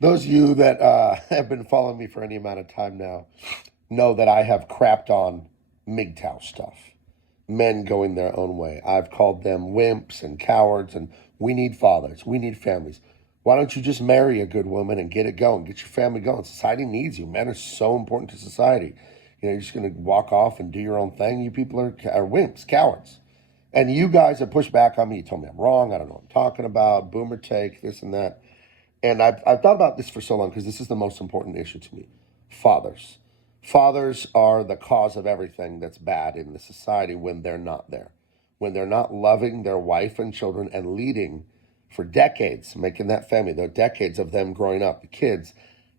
Those of you that have been following me for any amount of time now know that I have crapped on MGTOW stuff. Men going their own way. I've called them wimps and cowards, and we need fathers. We need families. Why don't you just marry a good woman and get it going? Get your family going. Society needs you. Men are so important to society. You're just going to walk off and do your own thing. You people are wimps, cowards. And you guys have pushed back on me. You told me I'm wrong. I don't know what I'm talking about. Boomer take, this and that. And I've thought about this for so long because this is the most important issue to me. Fathers. Fathers are the cause of everything that's bad in the society when they're not there. When they're not loving their wife and children and leading for decades, making that family, the decades of them growing up, the kids,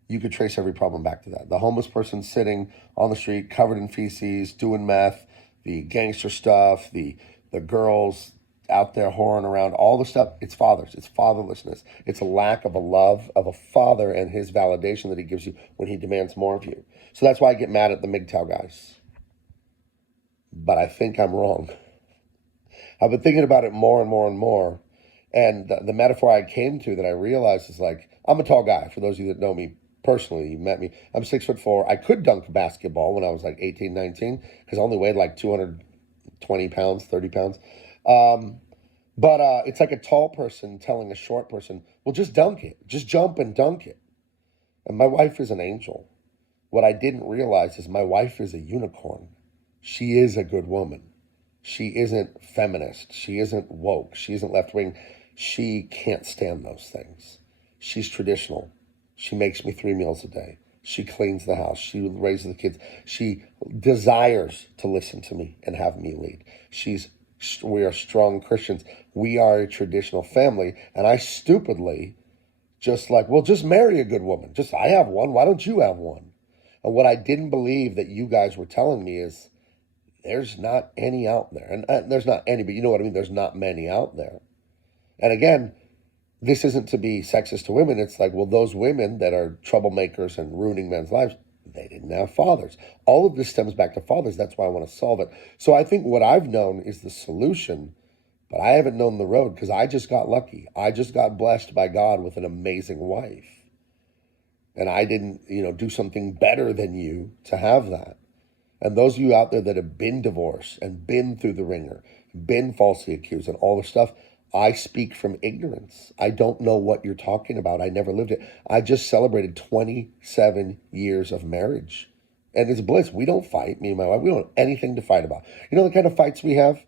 you could trace every problem back to that. The homeless person sitting on the street covered in feces, doing meth, the gangster stuff, the girls out there whoring around, all the stuff, it's fathers, it's fatherlessness. It's a lack of a love of a father and his validation that he gives you when he demands more of you. So that's why I get mad at the MGTOW guys. But I think I'm wrong. I've been thinking about it more and more and more. And the metaphor I came to that I realized is like, I'm a tall guy. For those of you that know me personally, you met me. I'm 6'4". I could dunk a basketball when I was like 18, 19, because I only weighed like 220 pounds, 30 pounds. But it's like a tall person telling a short person, well, just dunk it. Just jump and dunk it. And my wife is an angel. What I didn't realize is my wife is a unicorn. She is a good woman. She isn't feminist. She isn't woke. She isn't left-wing. She can't stand those things. She's traditional. She makes me 3 meals a day. She cleans the house. She raises the kids. She desires to listen to me and have me lead. We are strong Christians. We are a traditional family. And I stupidly just like, well, just marry a good woman. I have one. Why don't you have one? And what I didn't believe that you guys were telling me is there's not any out there. And there's not any, but you know what I mean? There's not many out there. And again, this isn't to be sexist to women. It's like, well, those women that are troublemakers and ruining men's lives, they didn't have fathers. All of this stems back to fathers. That's why I want to solve it. So I think what I've known is the solution, but I haven't known the road because I just got lucky. I just got blessed by God with an amazing wife. And I didn't, do something better than you to have that. And those of you out there that have been divorced and been through the ringer, been falsely accused and all the stuff, I speak from ignorance. I don't know what you're talking about. I never lived it. I just celebrated 27 years of marriage. And it's bliss. We don't fight, me and my wife. We don't have anything to fight about. You know the kind of fights we have?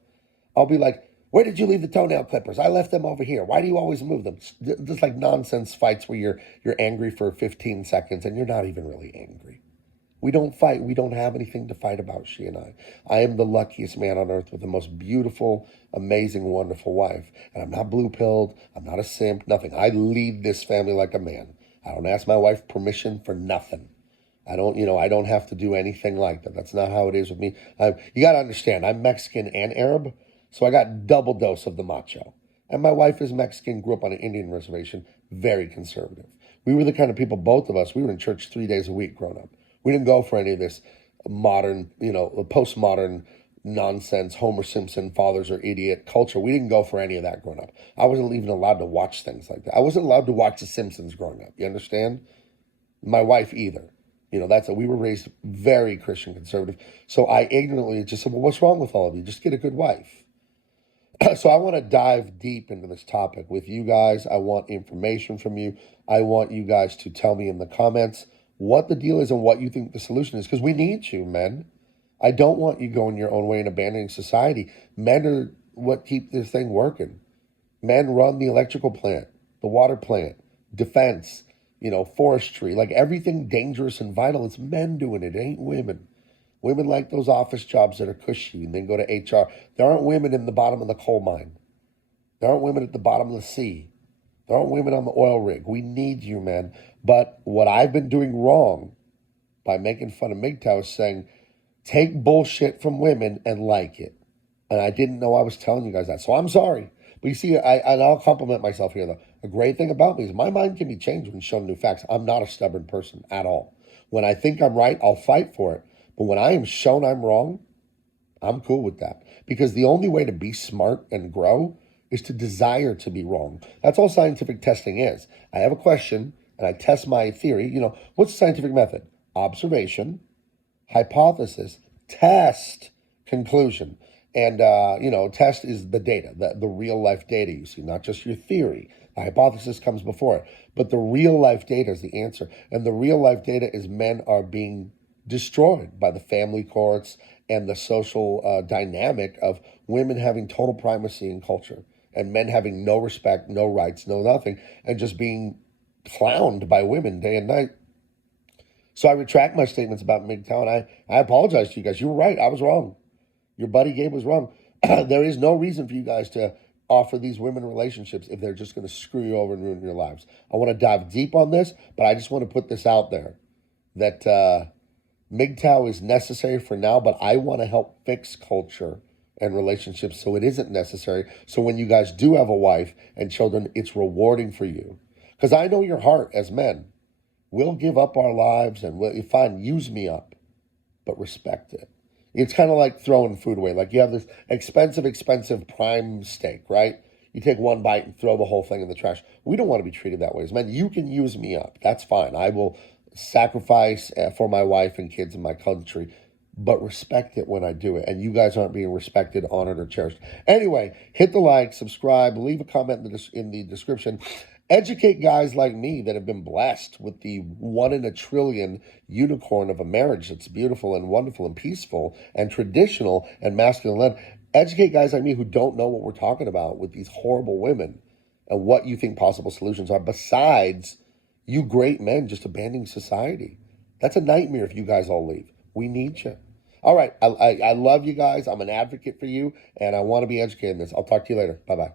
I'll be like, where did you leave the toenail clippers? I left them over here. Why do you always move them? Just like nonsense fights where you're angry for 15 seconds and you're not even really angry. We don't fight. We don't have anything to fight about, she and I. I am the luckiest man on earth with the most beautiful, amazing, wonderful wife. And I'm not blue-pilled. I'm not a simp, nothing. I lead this family like a man. I don't ask my wife permission for nothing. I don't have to do anything like that. That's not how it is with me. You got to understand, I'm Mexican and Arab, so I got double dose of the macho. And my wife is Mexican, grew up on an Indian reservation, very conservative. We were the kind of people, both of us, we were in church 3 days a week growing up. We didn't go for any of this modern, postmodern nonsense, Homer Simpson, fathers are idiot culture. We didn't go for any of that growing up. I wasn't even allowed to watch things like that. I wasn't allowed to watch The Simpsons growing up. You understand? My wife either. We were raised very Christian conservative. So I ignorantly just said, well, what's wrong with all of you? Just get a good wife. So I want to dive deep into this topic with you guys. I want information from you. I want you guys to tell me in the comments what the deal is and what you think the solution is, because we need you, men. I don't want you going your own way and abandoning society. Men are what keep this thing working. Men run the electrical plant, the water plant, defense, forestry, like everything dangerous and vital. It's men doing it. It ain't women. Women like those office jobs that are cushy and then go to HR. There aren't women in the bottom of the coal mine. There aren't women at the bottom of the sea. There aren't women on the oil rig. We need you, man. But what I've been doing wrong by making fun of MGTOW is saying, take bullshit from women and like it. And I didn't know I was telling you guys that. So I'm sorry. But you see, I'll compliment myself here, though. A great thing about me is my mind can be changed when shown new facts. I'm not a stubborn person at all. When I think I'm right, I'll fight for it. But when I am shown I'm wrong, I'm cool with that. Because the only way to be smart and grow is to desire to be wrong. That's all scientific testing is. I have a question. and I test my theory, what's the scientific method? Observation, hypothesis, test, conclusion. And, test is the data, the real life data you see, not just your theory. The hypothesis comes before it. But the real life data is the answer. And the real life data is men are being destroyed by the family courts and the social dynamic of women having total primacy in culture and men having no respect, no rights, no nothing, and just being clowned by women day and night. So I retract my statements about MGTOW, and I apologize to you guys. You were right. I was wrong. Your buddy Gabe was wrong. There is no reason for you guys to offer these women relationships if they're just going to screw you over and ruin your lives. I want to dive deep on this, but I just want to put this out there that MGTOW is necessary for now, but I want to help fix culture and relationships so it isn't necessary. So when you guys do have a wife and children, it's rewarding for you. Because I know your heart as men. We'll give up our lives and fine, use me up, but respect it. It's kind of like throwing food away. Like you have this expensive prime steak, right? You take one bite and throw the whole thing in the trash. We don't want to be treated that way as men. You can use me up. That's fine. I will sacrifice for my wife and kids and my country, but respect it when I do it. And you guys aren't being respected, honored, or cherished. Anyway, hit the like, subscribe, leave a comment in the description. Educate guys like me that have been blessed with the 1 in a trillion unicorn of a marriage that's beautiful and wonderful and peaceful and traditional and masculine led. Educate guys like me who don't know what we're talking about with these horrible women and what you think possible solutions are besides you great men just abandoning society. That's a nightmare if you guys all leave. We need you. All right. I love you guys. I'm an advocate for you, and I want to be educated in this. I'll talk to you later. Bye-bye.